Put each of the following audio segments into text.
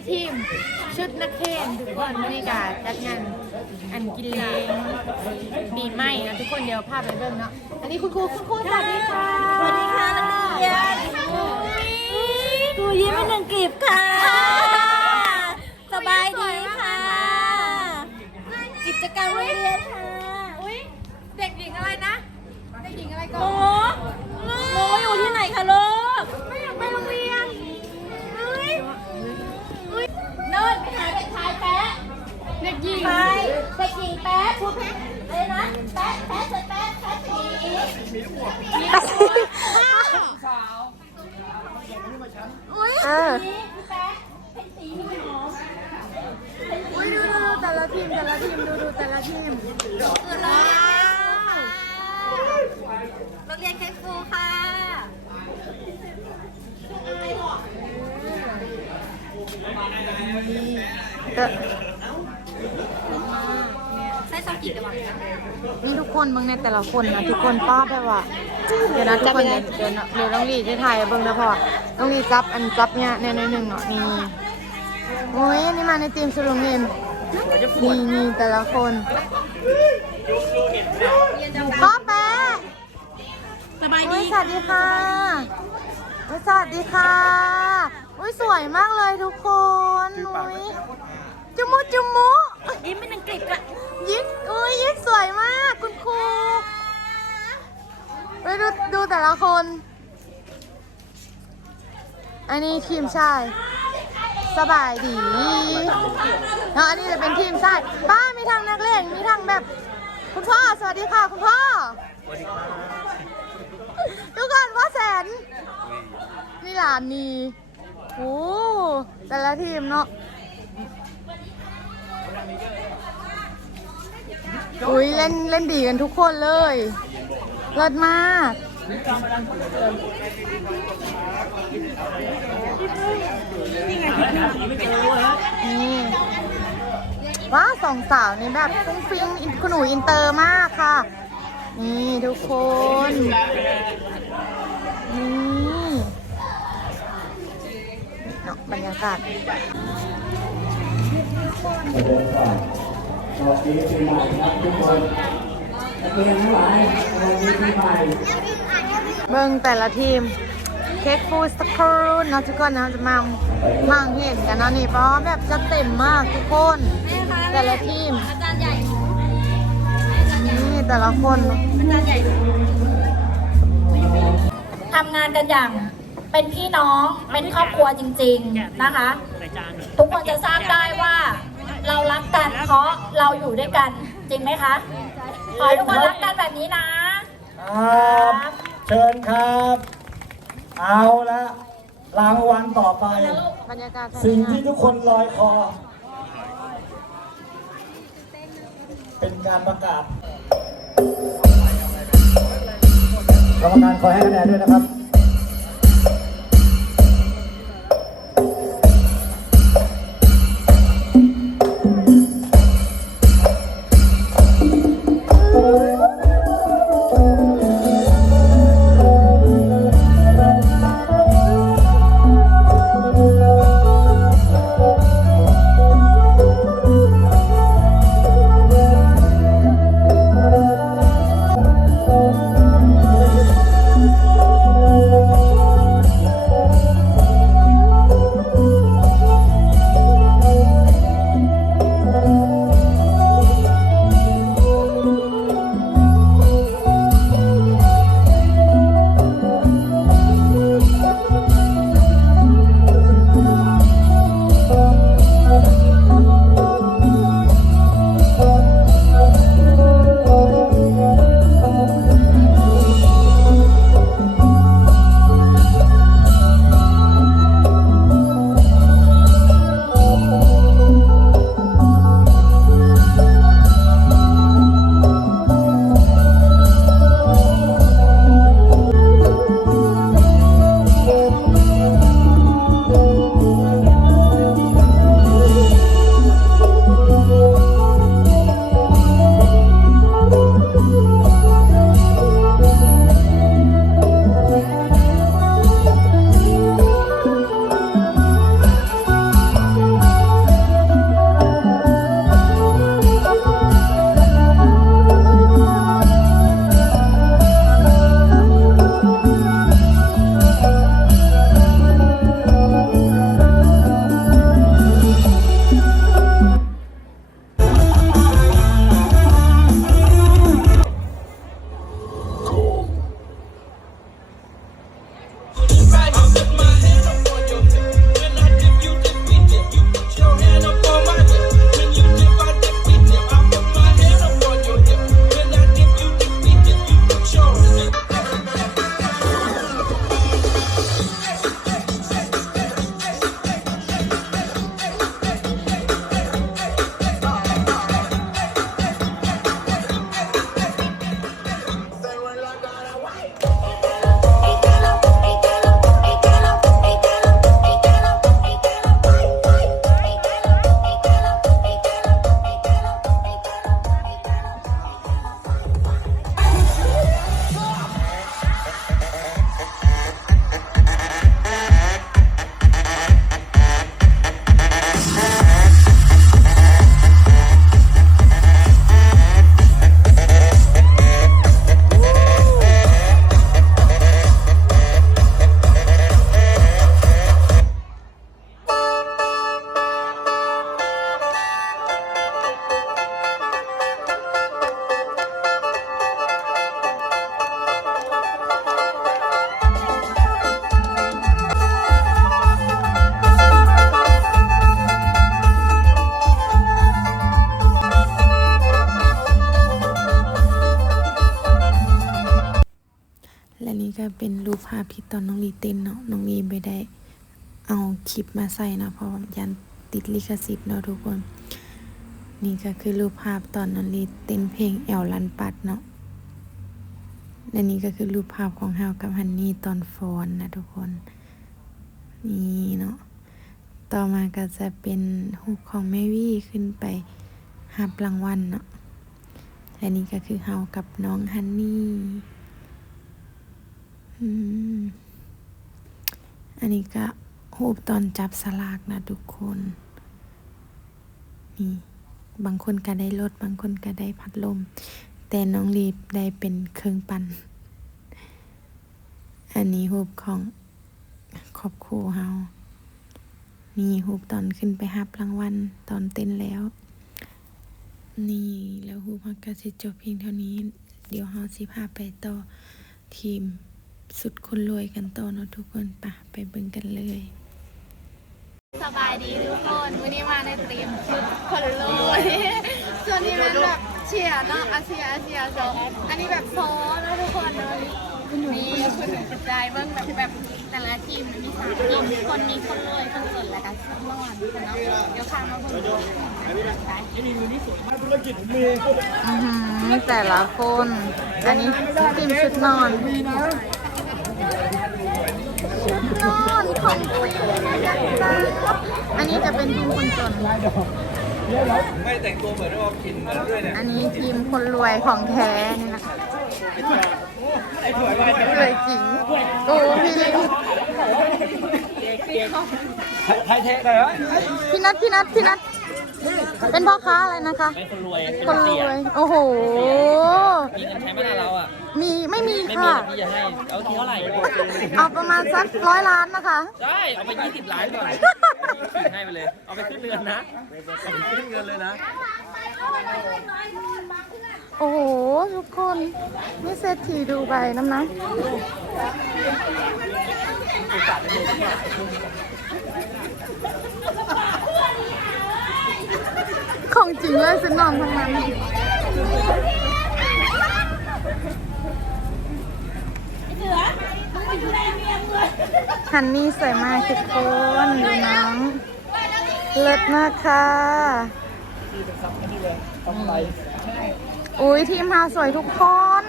บรรยากาศจัดงานอันกินเลงปีใหม่นะทุกคนเดี๋ยวภาพไปเบิ่งเนาะอันนี้คุณครูคุณครูสวัสดีค่ะสวัสดีค่ะนักเรียนครูยิ้มเป็นหนึ่งกลีบค่ะ สบายดีค่ะ กิจกรรมโรงเรียนค่ะอุ้ยเด็กหญิงอะไรนะ เด็กหญิงอะไรหก่อนูนหนูอยู่ที่ไหนคะลูก ไม่อยากไปโรงเรียน นู่นหายไปชายแป๊ะ เด็กหญิงไปเด็กหญิงแป๊ะพูดแป๊ะอะไรนะแป๊ะแป๊ะเสร็จแป๊ะแป๊ะสีอุ้ยเออสีพี่แป๊ะเป็นสีพี่หอมอุ้ยดูดูแต่ละทีมแต่ละทีมดูดูแต่ละทีมโรงเรียนเคฟูค่ะก็ ใช้ซองกี่กันวะนี่ทุกคนเบิ่งในแต่ละคนนะทุกคนป้าแบบว่าเดี๋ยวนะทุกคนเดี๋ยวเดี๋ยวนะเดี๋ยวต้องรีดที่ไทยเบิ่งนะพ่อต้องรีดจับอันจับเนี่ยในในหนึ่งเนาะนี่โอ้ยอันนี่มาในทีมสุรุเงินนี่นี่แต่ละคนป้าแป๊ะสบายอุ้ดียสวัสดีค่ะอุ้ยสวัสดีค่ะอุ้ยสวยมากเลยทุกคนอุ้ยจุมุจุมุ ยิ้มเป็นหนึ่งกลีบอะยิ้มอุ้ยยิ้มสวยมาก คุณครูไปดูดูแต่ละคน อันนี้ทีมชายสบายดีแล้วอันนี้จะเป็นทีมชายป้ามีทางนักเลงมีทางแบบ คุณพ่อ สวัสดีค่ะ คุณพ่อทุกคนพ่อแสนนี่หลานนีโอ้แต่ละทีมเนาะ อุ้ยเล่นเล่นดีกันทุกคนเลยเลิศมาก นี่ว้าสองสาวนี่แบบฟุ้งฟิ้งคุณหนูอินเตอร์มากค่ะ นี่ทุกคน นี่เนาะบรรยากาศ สวัสดีปีใหม่ครับทุกคนนักเรียนทั้งหลายสวัสดีปีใหม่เบิ่งแต่ละทีม เค้กฟูสครูนนะทุกคนนะจะมามังเห็นกันนะนี่เพราะแบบจะเต็มมากทุกคน แต่ละทีมอาจารย์ใหญ่นี่แต่ละคนอาจารย์ใหญ่ทำงานกันอย่างเป็นพี่น้องเป็นครอบครัวจริง ๆนะคะ ทุกคนจะทราบได้ว่า เรารักกันเพราะเราอยู่ด้วยกันจริงไหมคะ ขอให้ทุกคนรักกันแบบนี้นะ ครับเชิญครับ เอาละรางวัลต่อไป บรรยากาศสิ่งที่ทุกคนลอยคอ เป็นการประกาศ กรรมการขอให้คะแนนด้วยนะครับบ ที่ตอนน้องลีเต้นเนาะน้องลีไม่ได้เอาคลิปมาใส่นะเพราะยันติดลิขสิทธิ์เนาะทุกคน นี่ก็คือรูปภาพตอนน้องลีเต้นเพลงแอลลันปัดเนาะและนี่ก็คือรูปภาพของเฮากับฮันนี่ตอนฟอนนะทุกคนนี่เนาะต่อมาก็จะเป็นรูปของแม่วี่ขึ้นไปหับรางวัลเนาะและนี่ก็คือเฮากับน้องฮันนี่ อันนี้ก็รูปตอนจับสลากนะทุกคน นี่ บางคนก็ได้รถ บางคนก็ได้พัดลม แต่น้องลีบได้เป็นเครื่องปันอันนี้รูปของครอบครัวเฮานี่รูปตอนขึ้นไปหับรางวัลตอนเต้นแล้ว นี่แล้วฮูพักก็สิจบเพียงเท่านี้ เดี๋ยวเฮาสิพาไปต่อทีม สุดคนรวยกันต่อเนาะทุกคนปะไปเบิ่งกันเลย สบายดีทุกคนวันนี้มาในเตรียมชุดคนรวยส่วนนี้มันแบบเชียร์เนาะอาเซียอาเซียโซอันนี้แบบโซนะทุกคนเนาะนี่คุณกระจายเบื้องแบบแบบแต่ละทีมมีสามทีมคนมีคนรวยคนจนแล้วกันเมื่อวานเนาะเดี๋ยวข้างมาเบิ่งอือหือแต่ละคน อันนี้ทีมชุดนอนชุดนอนของคุยนะครับ อันนี้จะเป็นทีมคนจน ไม่แต่งตัวเหมือนว่ากินเหมือนด้วยเนี่ยอันนี้ทีมคนรวยของแท้นี่นะคะไอ้ถั่วลอยรวยจริงโอ้พี่ลิงไทยเทะเลยวะพี่นัทพี่นัทพี่นัทเป็นพ่อค้าอะไรนะคะ เป็นคนรวยคนรวย โอ้โหมีเงินใช้ไหมล่ะเราอะ มีไม่มีไม่มีค่ะ พี่จะให้ เอาทีเท่าไหร่เอาประมาณสักร้อยล้านนะคะได้เอาไป20ล้านก่อนให้ไปเลย เอาไปขึ้นเรือนนะเอาไปขึ้นเงินเลยนะโอ้โห ทุกคนนี่เศรษฐีดูใบน้ำนะของจริงเลยฉันนอนทั้งนั้น ฮันนี่สวยมากทุกคนดูน้องเลิศมากค่ะอุ้ยทีมฮาสวยทุกคน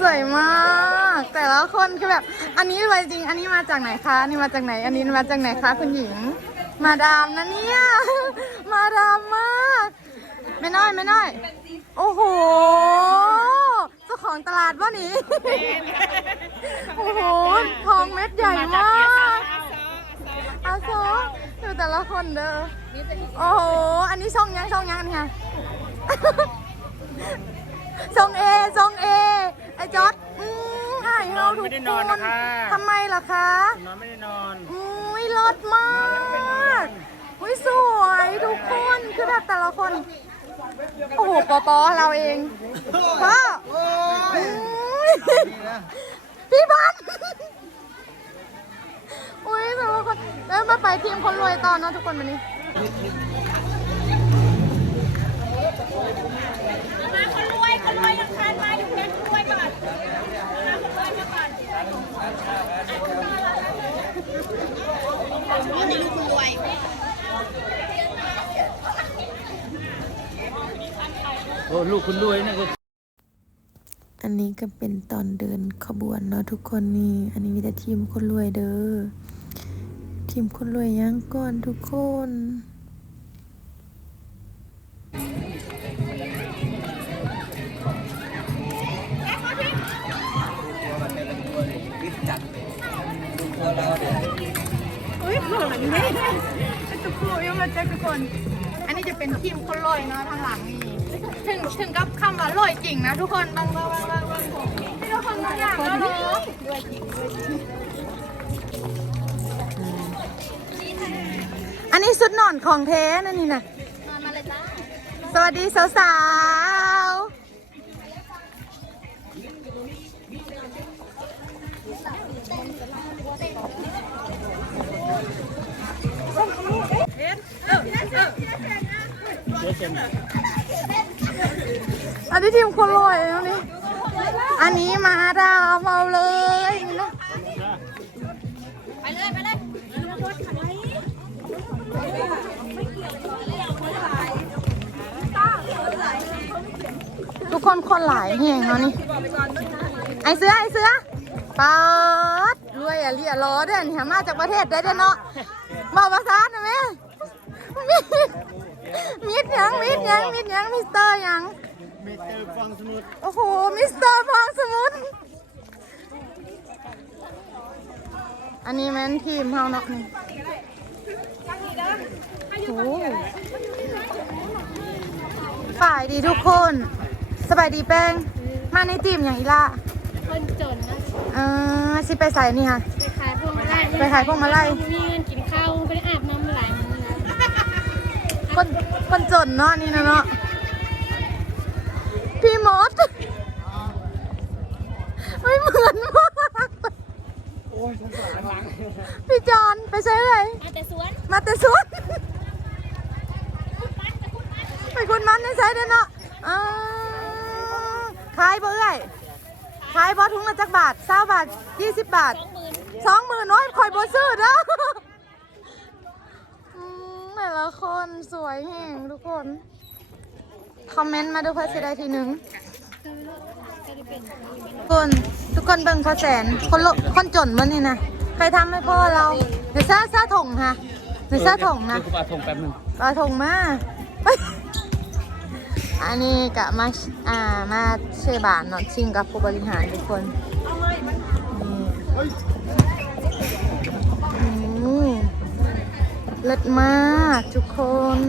สวยมาก แต่ละคนคือแบบ อันนี้รวยจริง อันนี้มาจากไหนคะอันนี้มาจากไหน อันนี้มาจากไหนคะคุณหญิง มาดามนะเนี่ย มาดามมาก ไม่น้อยไม่น้อย โอ้โหเจ้า ของตลาดวะนี่โอ้โหทองเม็ดใหญ่มากอาซอดูแต่ละคนเด้อโอ้โหอันนี้ช่องยังช่องยังอันเนี่ยช่องเอช่องเอไอ้จอดอืมหายเงาทุกคนทำไมล่ะคะนอนไม่ได้นอนอุ้ยเลิศมากอุ้ยสวยทุกคนคือแบบแต่ละคน โอ้โหปอปอเราเองพ่ออุ๊ยพี่บอลอุ้ยแต่ละคนแล้วมาไปทีมคนรวยต่อเนอะทุกคนวันนี้มาคนรวยคนรวยยังทานมาอยู่เป็นรวยก่อนมาคนรวยมาก่อนนี่ลูกคนรวย โอ้ลูกคุณรวยเนี่ยก็อันนี้ก็เป็นตอนเดินขบวนเนาะทุกคนนี่อันนี้มีแต่ทีมคนรวยเด้อทีมคนรวยยังก่อนทุกคนอุ้ยเขินนี่ทุกคนยังมาเจอทุกคน อันนี้จะเป็นทีมคนรวยเนาะทางหลังนี่ ถึงถึงกับคำว่ารวยจริงนะทุกคนบางบางบางบางบางให้ทุกคนตัวอย่างแล้วเนาะรวยจริงรวยจริงอันนี้สุดนอนของแท้นั่นนี่นะนอนมาเลยจ้าสวัสดีสาวๆ อันนี้ทีมคนรวยอันนี้อันนี้มาดามเอาเลยนะไปเลยไปเลยทุกคนคนหลายแห่งเนาะนี่ไอเสือไอเสือปาดรวยอะเรียล้อเด้อนี่หามาจากประเทศได้เด้อเนาะบอกภาษาหน่อยไหมมีมิดยังมิดยังมิดยังมิสเตอร์ยัง มิสเตอร์ฟองสมุทรโอ้โห มิสเตอร์ฟองสมุทรอันนี้แม่นทีมเฮาเนาะนี่โอ้โหฝ่ายดีทุกคน สบายดีแป้ง มาในทีมอย่างอีล่ะคนจนนะเออสิไปใส่นี่ค่ะ ไปขายพวงมาลัยไปขายพวงมาลัย มีเงินกินข้าวไม่ได้อาบน้ำมาหลายมื้อแล้วคนคนจนเนาะนี่นะเนาะพี่ มด ไม่เหมือนมากพี่จอนไปใช้เลยมาแต่สวนมาแต่สวนไปคุณมันในใช้เด้อเนาะอ่าขายบ่เอ้ยขายบ่ถุงละจักบาทเศร้าบาทยี่สิบบาทสองหมื่นน้อยคอยบ่ซื้อเด้ออืมแต่ละคนสวยแห่งทุกคน คอมเมนต์มาดูเพื่อจะได้ทีหนึ่งทุกคนทุกคนเบิ่งพอแสนคนโลคนจนมันนี่นะใครทำให้พ่อเราเดี๋ยวซาซาถงค่ะเดี๋ยวซาถงนะเดี๋ยวกูปาทงแป๊บนึงปลาถงมาไปอันนี้กะมาอ่ามาเชบานเนอนชิงกับผู้บริหารทุกคนนี่อืมเลิศมากทุกคน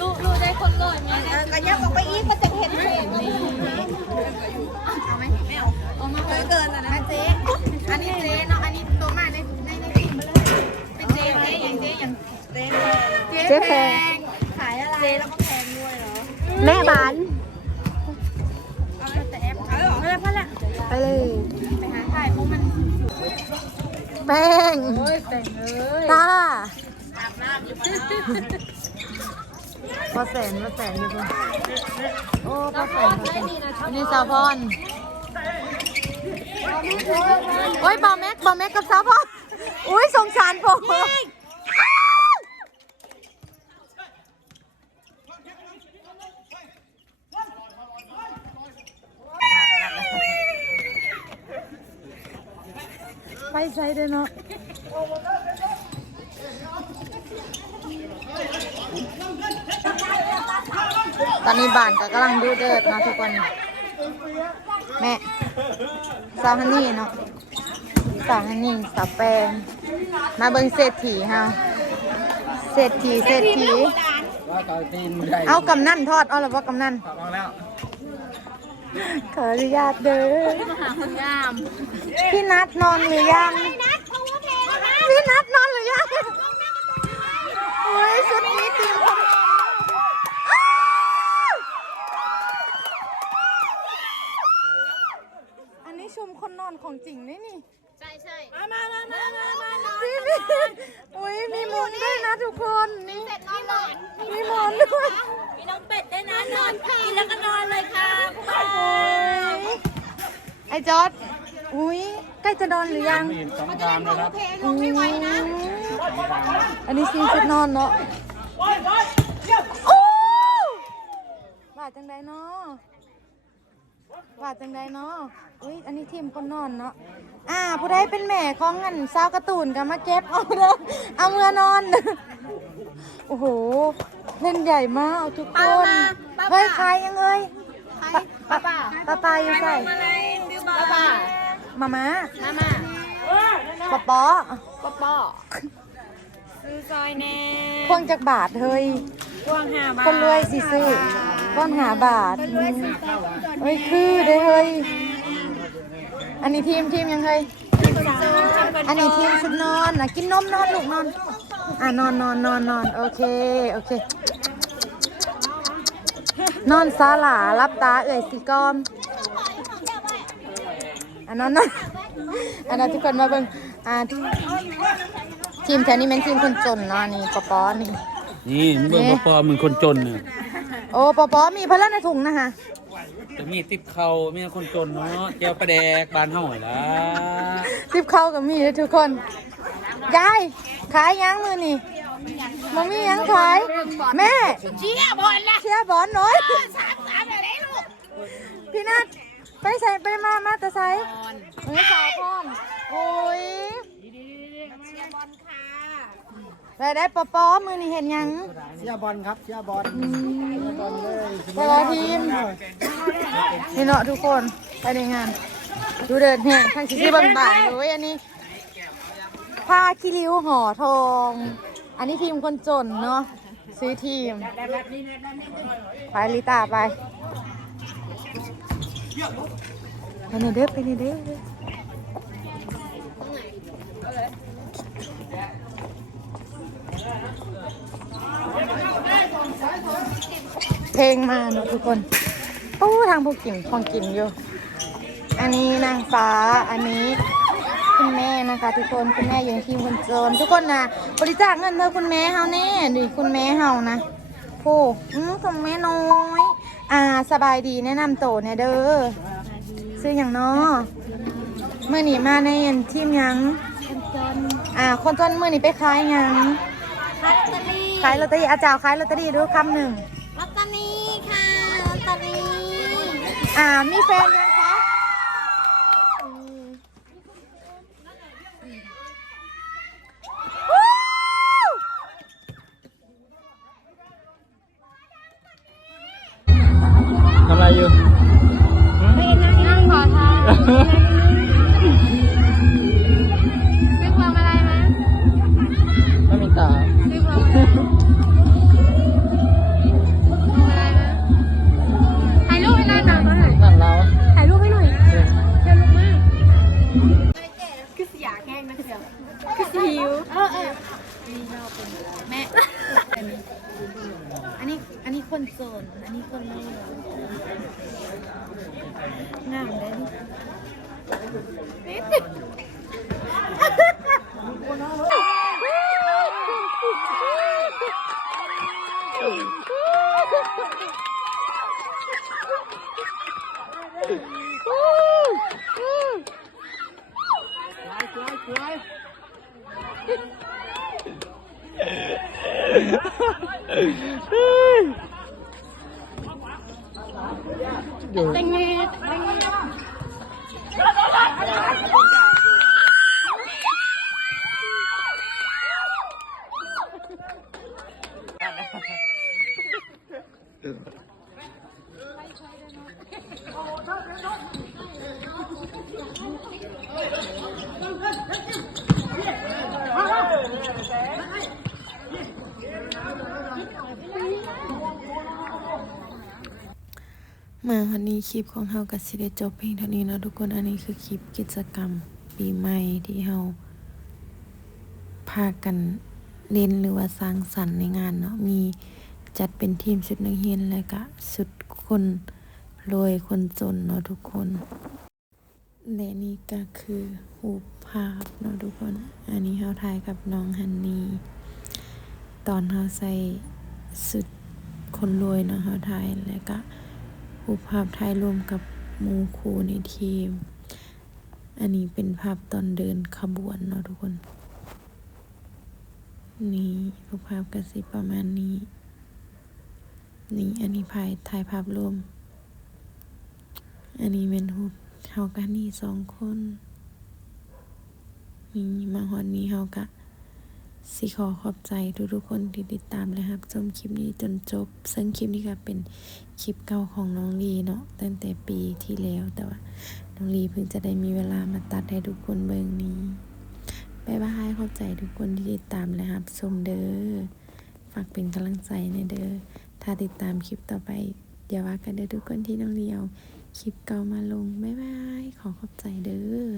ลูกลูกได้คนรวยไหมก็ยับออกไปอีกมันจะเห็นเพลงเอาไหมไม่เอาเอามาเกินแล้วนะเจ๊อันนี้เจ๊เนาะอันนี้ตัวมาในในในทีมเลยเป็นเจ๊เจ๊อย่างเจ๊อย่างเจ๊เจ๊แพงขายอะไรแล้วก็แพงด้วยเหรอแม่บ้านเอาแต่แอปเอาเละพอละไปเลยไปหาถ่ายพวกมันแป้งโอ้ยแต่งเลยตา พอแสนพอแสนอยู่พุ่นโอ้พอแสนพอแสนอันนี้สาวพรโอ้ยบอแม็กบอแม็กกับสาวพรอุ้ยสงสารผมไปใช้ด้วยเนาะ อนนี้บ้านก็กำลังดูเดิดเนาะทุกคน แม่สาวฮันนี่เนาะสาวฮันนี่สาวแปงมาเบิ่งเศรษฐีเฮาเศรษฐีเศรษฐีว่าต่อตีนใหญ่เอากำนันทอดเอาหรือว่ากำนันถอดออกแล้วขออนุญาตเด้อมาหาคนงามพี่นัดนอนหรือยังพี่นัดนอนหรือยังโอ้ยชุดนี้ตีม อนของจริงนี่นี่ ใช่ใช่พี่มีอุ้ยมีหมุนด้วยนะทุกคนนี่เสร็จนอนหลอนมีหมอนด้วยมีน้องเป็ดด้วยนะนอนค่ะกินแล้วก็นอนเลยค่ะโอ้ยไอ้จอร์ดอุ้ยใกล้จะนอนหรือยังมีสองกามนะครับไม่ไหวนะอันนี้ซีนชุดนอนเนาะโอ้ว่าจังไดเนาะ ว่าจังไดเนาะอุ้ยอันนี้ทีมคนนอนเนาะอ่า ผู้ใดเป็นแม่ของเงินสาวการ์ตูนก็มาเก็บเอาเด้อเอาเมื่อนอน โอ้โห เล่นใหญ่มากทุกคน เฮ้ยใครยังเอ้ยป้าป้าป้าป้าอยู่ใส่ป้าป้ามามามามาป๊อป๊อป้าป้าซื้อซอยแน่พวงจากบาทเฮ้ยพวงห้าบาทคนรวยสิซื้อ ก้อนหาบาทเฮ้ยคือเด้อเฮ้ย อันนี้ทีมทีมยังเฮ้ย อันนี้ทีมชุดนอนนะกินนมนอนลูกนอน อะนอนนอนนอนนอนโอเคโอเค นอนซาหลารับตาเอ่ยสีกอมอันนั้นนะอันนั้นทุกคนมาเบิ่งอ่าทีมแถวนี้เป็นทีมคนจนเนาะนี่ปอปอนี่นี่มึงเบิ่งบ่ปอมึงคนจนน่ะ โอ้ปอปอมีพลังในถุงนะคะจะมีติบเขามีคนจนเนาะแก้วปลาแดกบานเฮาหั่นล่ะรีบเข้ากับมีเลยทุกคนยายขายยังมือนี่มันมียังขายแม่เชียร์บอลละเชียร์บอลหน่อยสามสามเลยลูกพี่นัทไปใส่ไปมามาแต่ใส่เฮ้ยสาวพอนโอ้ย ไปได้ปอปอมือนี่เห็นยังเชียร์บอลครับเชียร์บอลเชียร์บอลเลยไปรอทีมนี่เนาะทุกคนไปในงาน ดูเดินแห่งทั้งที่บางบางๆเลยอันนี้ผ้าคิริ้วห่อทอง อันนี้ทีมคนจนเนาะซื้อทีม ไปลิตาไปไปในเด้อไปในเด้อ เพลงมาเนาะทุกคนโอ้ทางพวกกินของกินอยู่ อันนี้นางฟ้า อันนี้คุณแม่นะคะ ทุกคนคุณแม่อยู่ในทีมคนจน ทุกคนนะบริจาคเงินเพื่อคุณแม่เฮาแน่ดิคุณแม่เฮานะโอ้อืมคุณแม่น้อยอ่าสบายดีแนะนำโตเนี่ยเด้อซื้ออย่างนาะเมื่อนี้มาในทีมยังอ่าคนจนเมื่อนี้ไปขายยัง ลอตเตอรี่ขายลอตเตอรี่อาจารย์ขายลอตเตอรี่ดูคำหนึ่งลอตเตอรี่ค่ะลอตเตอรี่อ่ามีแฟนยังคะวู้ทำอะไรอยู่ เป็นไง มาวันนี้คลิปของเฮากับสิได้จบเพียงเท่านี้เนาะทุกคนอันนี้คือคลิปกิจกรรมปีใหม่ที่เฮาพากันเล่นหรือว่าสร้างสรรค์ในงานเนาะมีจัดเป็นทีมชุดนักเรียนและก็ชุดคนรวยคนจนเนาะทุกคนและนี่ก็คือรูปภาพเนาะทุกคน อันนี้เฮาถ่ายกับน้องฮันนี่ตอนเฮาใส่สุดคนรวยเนาะเฮาถ่ายแล้วก็ รูปภาพถ่ายร่วมกับมูครูในทีม อันนี้เป็นภาพตอนเดินขบวนเนาะทุกคน นี่รูปภาพกระสิประมาณนี้ นี่อันนี้ภายถ่ายภาพรวม อันนี้เป็นรูปเฮากันนี่สองคน นี่มาฮอนนี้เฮากะ สิขอขอบใจทุกๆคนที่ติดตามเลยครับชมคลิปนี้จนจบ ซึ่งคลิปนี้ก็เป็นคลิปเก่าของน้องลีเนาะตั้งแต่ปีที่แล้วแต่ว่าน้องลีเพิ่งจะได้มีเวลามาตัดให้ทุกคนเบิ่งนี้บ๊ายบายขอบใจทุกคนที่ติดตามเลยครับชมเด้อฝากเป็นกำลังใจในเด้อถ้าติดตามคลิปต่อไปอย่าว่ากันเด้อทุกคนที่น้องลีเอาคลิปเก่ามาลงบ๊ายบายขอขอบใจเด้อ